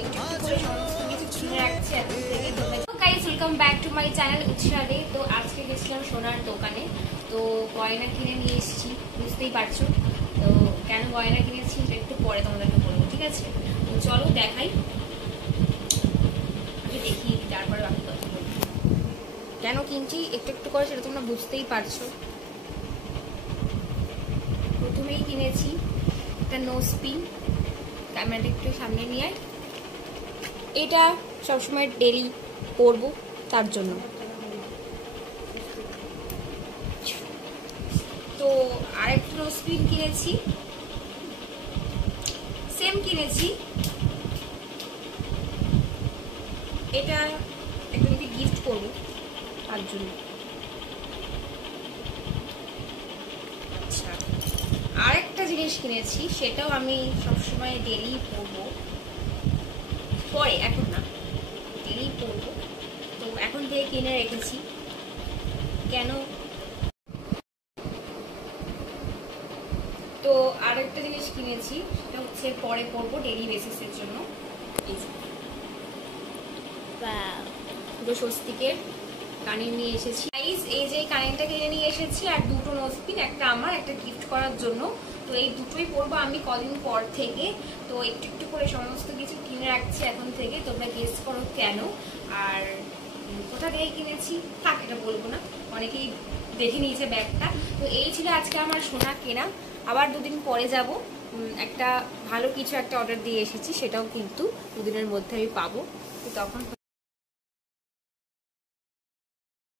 একটু একটু করে সমস্ত কিছু কিনে রাখছি এখন থেকে। তো guys, welcome back to my channel উৎসাহে। তো আজকে গেছিলাম সোনার দোকানে, তো গয়না কিনে নিয়ে এসেছি, বুঝতেই পারছো। তো কেন গয়না কিনেছি সেটা একটু পরে তোমাদেরকে বলবো, ঠিক আছে? তো চলো দেখাই, আগে দেখি তারপরে বাকি কথা বলবো। কেন কিনছি একটু একটু করে সেটা তোমরা বুঝতেই পারছো। প্রথমেই কিনেছি একটা নোজ পিন, ক্যামেরাটা একটু সামনে নিয়ে আয়। এটা সবসময় ডেলি পরবো তার জন্য। তো আরেকটা নোজ পিন কিনেছি, সেম কিনেছি। এটা একজনকে গিফট করবো তার জন্য। আচ্ছা, আরেকটা জিনিস কিনেছি, সেটাও আমি সবসময় ডেলি পরবো, পরে এখন না, ডেলি পরবো। তো এখন থেকে কিনে রেখেছি। কেন? তো আরেকটা জিনিস কিনেছি, সেটা হচ্ছে পরে পরবো ডেলি বেসিসের জন্য। দুটো স্বস্তিকের কানের নিয়ে এসেছি। এই যে কানেরটা কিনে নিয়ে এসেছি, আর দুটো নোজপিন, একটা আমার, একটা গিফট করার জন্য। তো এই দুটোই পরবো আমি কদিন পর থেকে। তো একটু একটু করে সমস্ত কিছু কিনে রাখছি এখন থেকে। তোমরা গেস করো কেন আর কোথা থেকে কিনেছি। থাক, এটা বলবো না, অনেকেই দেখে নিয়েছে ব্যাগটা। তো এই ছিল আজকে আমার সোনা কেনা। আবার দুদিন পরে যাব, একটা ভালো কিছু একটা অর্ডার দিয়ে এসেছি, সেটাও কিন্তু দুদিনের মধ্যে আমি পাবো। তো তখন